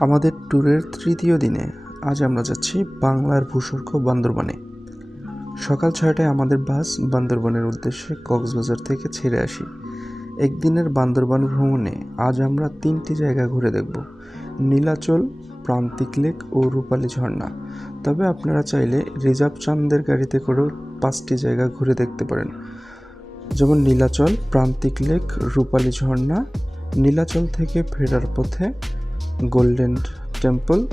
আমাদের ট্যুরের তৃতীয় দিনে আজ আমরা যাচ্ছি বাংলার ভূস্বর্গ বান্দরবানে। সকাল ছয়টায় আমাদের বাস বান্দরবানের উদ্দেশ্যে কক্সবাজার থেকে ছেড়ে আসি। একদিনের বান্দরবান ভ্রমণে আজ আমরা তিনটি জায়গা ঘুরে দেখব। নীলাচল, প্রান্তিক লেক ও রূপালী ঝর্ণা। তবে আপনারা চাইলে রিজার্ভ চান্দের গাড়িতে করেও পাঁচটি জায়গা ঘুরে দেখতে পারেন। যেমন নীলাচল, প্রান্তিক লেক, রূপালী ঝর্ণা। নীলাচল থেকে ফেরার পথে গোল্ডেন টেম্পল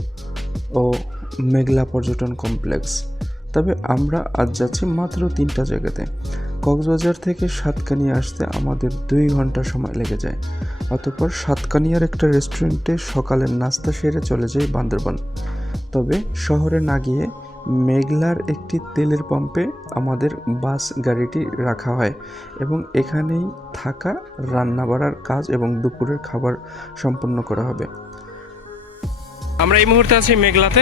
ও মেঘলা পর্যটন কমপ্লেক্স। তবে আমরা আজ যাচ্ছি মাত্র তিনটা জায়গাতে। কক্সবাজার থেকে সাতকানিয়া আসতে আমাদের দুই ঘণ্টা সময় লেগে যায়। অতপর সাতকানিয়ার একটা রেস্টুরেন্টে সকালের নাস্তা সেরে চলে যাই বান্দরবান। তবে শহরে না গিয়ে মেঘলার একটি তেলের পাম্পে আমাদের বাস গাড়িটি রাখা হয় এবং এখানেই থাকা রান্না বাড়ার কাজ এবং দুপুরের খাবার সম্পন্ন করা হবে। আমরা এই মুহূর্তে আছি মেঘলাতে,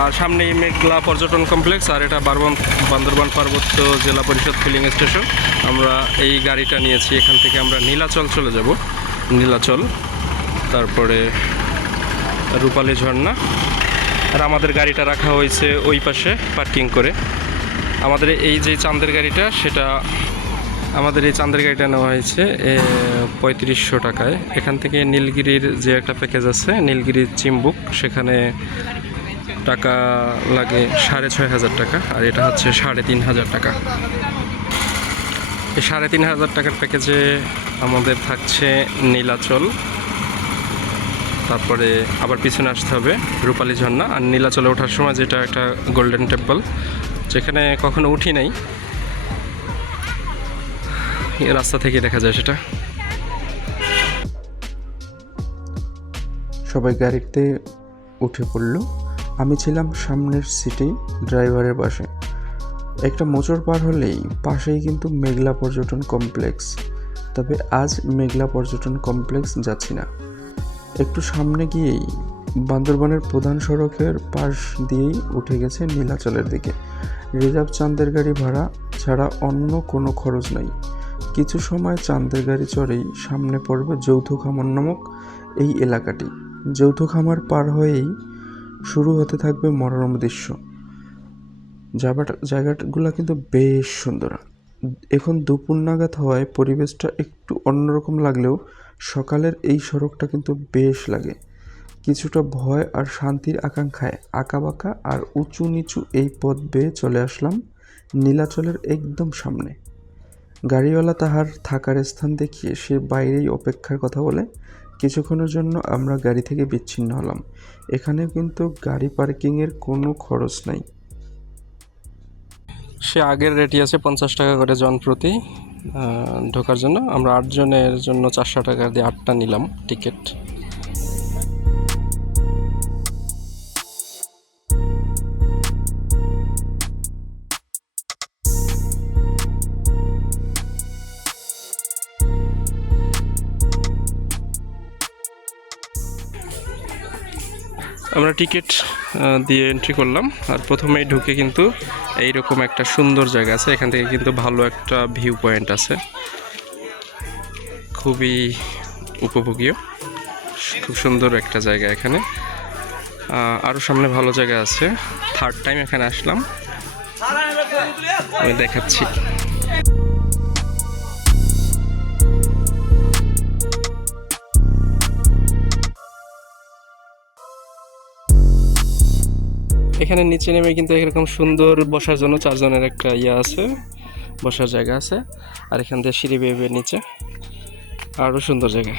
আর সামনে মেঘলা পর্যটন কমপ্লেক্স, আর এটা বারবন, বান্দরবান পার্বত্য জেলা পরিষদ ফিলিং স্টেশন আমরা এই গাড়িটা নিয়েছি, এখান থেকে আমরা নীলাচল চলে যাব। নীলাচল, তারপরে রূপালী ঝর্ণা, আর আমাদের গাড়িটা রাখা হয়েছে ওই পাশে পার্কিং করে। আমাদের এই যে চাঁদের গাড়িটা, সেটা আমাদের এই চাঁদের গাড়িটা নেওয়া হয়েছে পঁয়ত্রিশশো টাকায়। এখান থেকে নীলগিরির যে একটা প্যাকেজ আছে নীলগিরির চিম্বুক, সেখানে টাকা লাগে সাড়ে ছয় হাজার টাকা, আর এটা হচ্ছে সাড়ে তিন হাজার টাকা। এই সাড়ে তিন হাজার টাকার প্যাকেজে আমাদের থাকছে নীলাচল। তারপরে আবার পিছনে আসতে হবে রূপালী ঝর্ণা, আর নীলাচলে ওঠার সময় যেটা একটা গোল্ডেন টেম্পল যেখানে কখনো উঠি নাই। রাস্তা থেকে দেখা যায় সেটা। সবাই গাড়িতে উঠে পড়ল। আমি ছিলাম সামনের সিটে ড্রাইভারের পাশে। একটা মোচড় পার হলেই পাশেই কিন্তু মেঘলা পর্যটন কমপ্লেক্স। তবে আজ মেঘলা পর্যটন কমপ্লেক্স যাচ্ছি না। একটু সামনে গিয়েই বান্দরবানের প্রধান সড়কের পাশ দিয়েই উঠে গেছে নীলাচলের দিকে। রিজার্ভ চাঁদের গাড়ি ভাড়া ছাড়া অন্য কোনো খরচ নাই। কিছু সময় চাঁদের গাড়ি চড়েই সামনে পড়বে যৌথ খামার নামক এই এলাকাটি। যৌথ খামার পার হয়েই শুরু হতে থাকবে মনোরম দৃশ্য জায়গাটা, জায়গাগুলো কিন্তু বেশ সুন্দর। এখন দুপুর নাগাদ হওয়ায় পরিবেশটা একটু অন্যরকম লাগলেও সকালের এই সড়কটা কিন্তু বেশ লাগে। কিছুটা ভয় আর শান্তির আকাঙ্ক্ষায় আঁকাবাঁকা আর উঁচু নিচু এই পথ বেয়ে চলে আসলাম নীলাচলের একদম সামনে। গাড়িওয়ালা তাহার থাকার স্থান দেখিয়ে সে বাইরেই অপেক্ষার কথা বলে, কিছুক্ষণের জন্য আমরা গাড়ি থেকে বিচ্ছিন্ন হলাম। এখানে কিন্তু গাড়ি পার্কিংয়ের কোনো খরচ নাই। সে আগের রেটই আছে পঞ্চাশ টাকা করে জন প্রতি। ঢোকার জন্য আমরা আটজনের জন্য চারশো টাকা দিয়ে আটটা নিলাম টিকিট। আমরা টিকিট দিয়ে এন্ট্রি করলাম। আর প্রথমেই ঢুকে কিন্তু এইরকম একটা সুন্দর জায়গা আছে। এখান থেকে কিন্তু ভালো একটা ভিউ পয়েন্ট আছে। খুবই উপভোগীয়। খুব সুন্দর একটা জায়গা এখানে। আরও সামনে ভালো জায়গা আছে। থার্ড টাইম এখানে আসলাম। আমি দেখাচ্ছি। এখানে নিচে নেমে কিন্তু এরকম সুন্দর বসার জন্য চারজনের একটা ইয়ে আছে, বসার জায়গা আছে। আর এখান থেকে সিঁড়ি বেয়ে বেয়ে নিচে আরও সুন্দর জায়গা।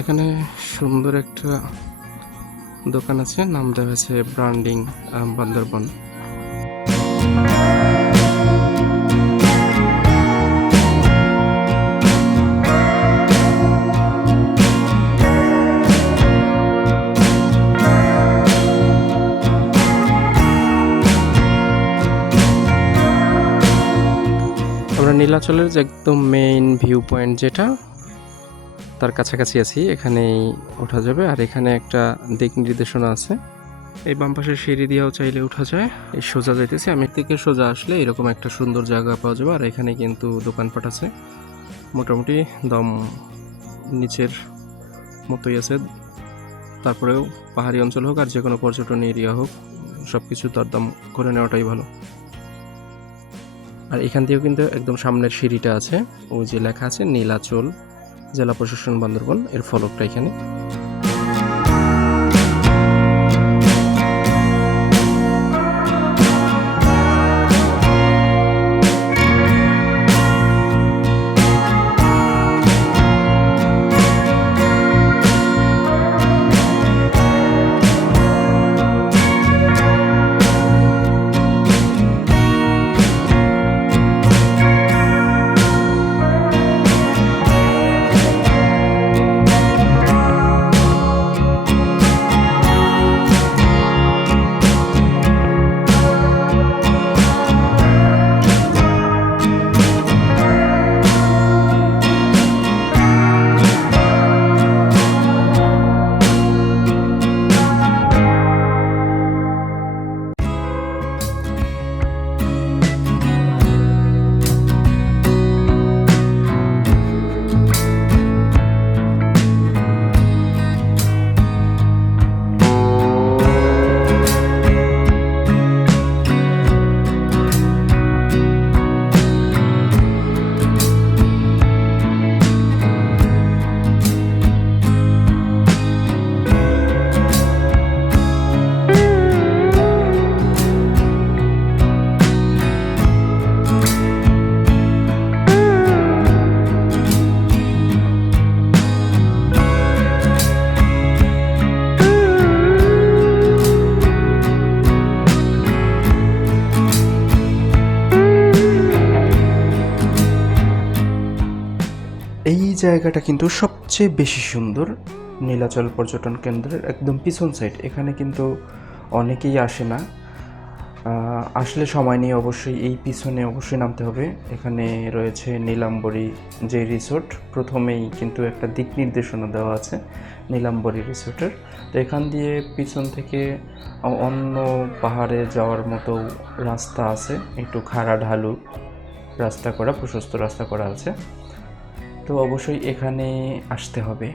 এখানে সুন্দর একটা দোকান আছে, নাম দেওয়া আছে ব্র্যান্ডিং বান্দরবন। আমরা নীলাচলের যে একদম মেইন ভিউ পয়েন্ট যেটা, তার কাছাকাছি আছি, এখানেই ওঠা যাবে। আর এখানে একটা দিক নির্দেশনা আছে। এই বাম পাশের সিঁড়ি দিয়েও চাইলে উঠা যায়। এই সোজা যাইতেছি। আমি থেকে সোজা আসলে এরকম একটা সুন্দর জায়গা পাওয়া যাবে। আর এখানে কিন্তু দোকানপাট আছে। মোটামুটি দম নিচের মতোই আছে। তারপরেও পাহাড়ি অঞ্চল হোক আর যে কোনো পর্যটন এরিয়া হোক সব কিছু দরদাম করে নেওয়াটাই ভালো। আর এখান থেকেও কিন্তু একদম সামনের সিঁড়িটা আছে। ওই যে লেখা আছে, নীলাচল, জেলা প্রশাসন বান্দরবন। এর ফলকটা এখানে। এই জায়গাটা কিন্তু সবচেয়ে বেশি সুন্দর। নীলাচল পর্যটন কেন্দ্রের একদম পিছন সাইড এখানে কিন্তু অনেকেই আসে না। আসলে সময় নিয়ে অবশ্যই এই পিছনে অবশ্যই নামতে হবে। এখানে রয়েছে নীলাম্বরী যে রিসোর্ট প্রথমেই কিন্তু একটা দিক নির্দেশনা দেওয়া আছে নীলাম্বরী রিসোর্টের তো এখান দিয়ে পিছন থেকে অন্য পাহাড়ে যাওয়ার মতো রাস্তা আছে। একটু খাড়া ঢালু রাস্তা করা, প্রশস্ত রাস্তা করা আছে। তো অবশ্যই এখানে আসতে হবে।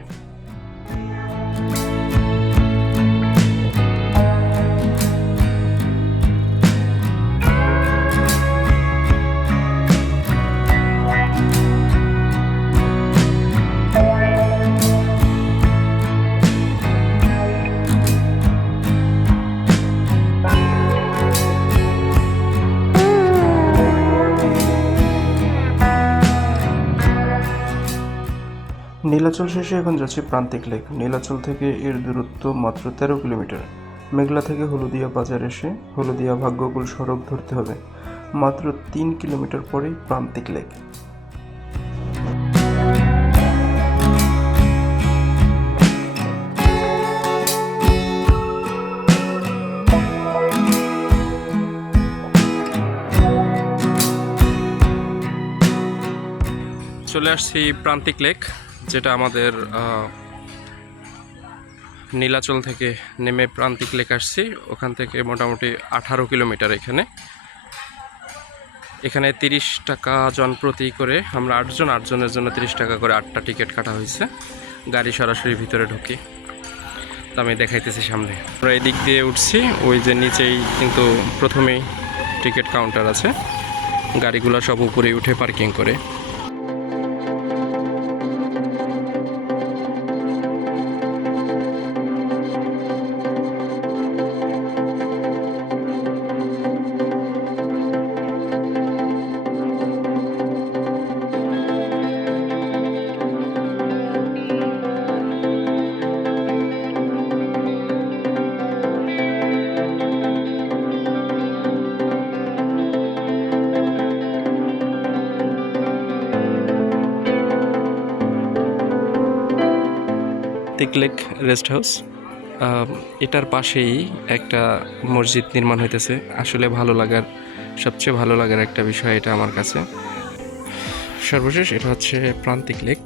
নীলাচল শেষে এখন যাচ্ছে প্রান্তিক লেক। নীলাচল থেকে এর দূরত্ব মাত্র তেরো কিলোমিটার। মেঘলা থেকে হলুদিয়া বাজার এসে হলুদিয়া ভাগ্যকুল সড়ক ধরতে হবে। মাত্র তিন কিলোমিটার পরেই প্রান্তিক লেক। চলে আসছি প্রান্তিক লেক। যেটা আমাদের নীলাচল থেকে নেমে প্রান্তিক লেক আসছি। ওখান থেকে মোটামুটি আঠারো কিলোমিটার এখানে। এখানে তিরিশ টাকা জন প্রতি করে, আমরা আটজন, আটজনের জন্য তিরিশ টাকা করে আটটা টিকিট কাটা হয়েছে। গাড়ি সরাসরি ভিতরে ঢুকি। তো আমি দেখাইতেছি সামনে। আমরা এদিক দিয়ে উঠছি, ওই যে নিচেই কিন্তু প্রথমেই টিকিট কাউন্টার আছে। গাড়িগুলো সব উপরে উঠে পার্কিং করে। তিকলেক রেস্ট হাউস এটার পাশেই একটা মসজিদ নির্মাণ হইতেছে। আসলে ভালো লাগার, সবচেয়ে ভালো লাগার একটা বিষয় এটা আমার কাছে। সর্বশেষ এটা হচ্ছে প্রান্তিক লেক।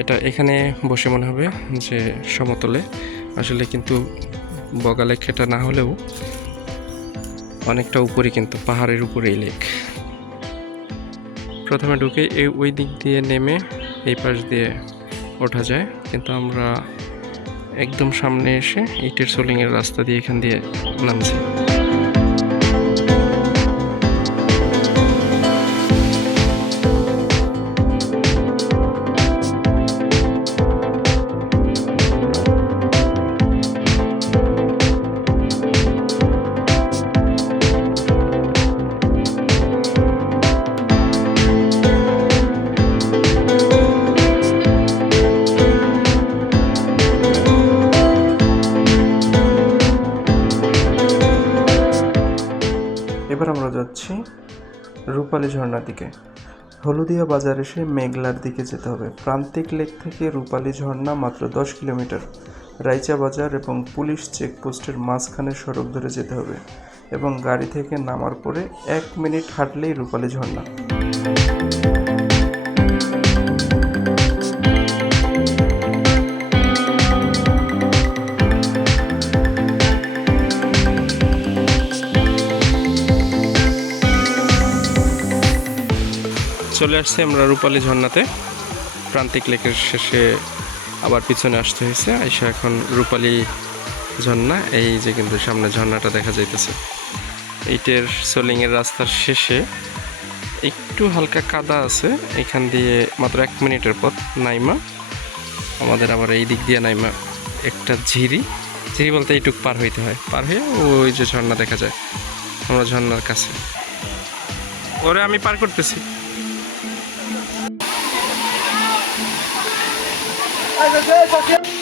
এটা এখানে বসে মনে হবে যে সমতলে। আসলে কিন্তু বগালে খেটা না হলেও অনেকটা উপরে কিন্তু, পাহাড়ের উপরে এই লেক। প্রথমে ঢুকে এই ওই দিক দিয়ে নেমে এই পাশ দিয়ে ওঠা যায় কিন্তু আমরা একদম সামনে এসে ইটের সোলিংয়ের রাস্তা দিয়ে এখান দিয়ে নামছি। আমরা যাচ্ছি রূপালী ঝর্ণার দিকে। হলুদিয়া বাজার এসে মেঘলার দিকে যেতে হবে। প্রান্তিক লেক থেকে রূপালী ঝর্ণা মাত্র দশ কিলোমিটার। রাইচা বাজার এবং পুলিশ চেকপোস্টের মাঝখানে সড়ক ধরে যেতে হবে এবং গাড়ি থেকে নামার পরে এক মিনিট হাঁটলেই রূপালী ঝর্ণা। চলে আসছি আমরা রূপালী ঝর্ণাতে। প্রান্তিক লেকের শেষে আবার পিছনে আসতে হয়েছে। আইসা এখন রূপালী ঝর্ণা, এই যে কিন্তু সামনে ঝর্ণাটা দেখা যাইতেছে। ইটের সোলিংয়ের রাস্তার শেষে একটু হালকা কাদা আছে, এখান দিয়ে মাত্র এক মিনিটের পথ নাইমা। আমাদের আবার এই দিক দিয়ে নাইমা একটা ঝিরি। ঝিরি বলতে এইটুক পার হইতে হয়। পার হয়ে ওই যে ঝর্ণা দেখা যায়। আমরা ঝর্ণার কাছে। ওরে আমি পার করতেছি। Ai, meu Deus.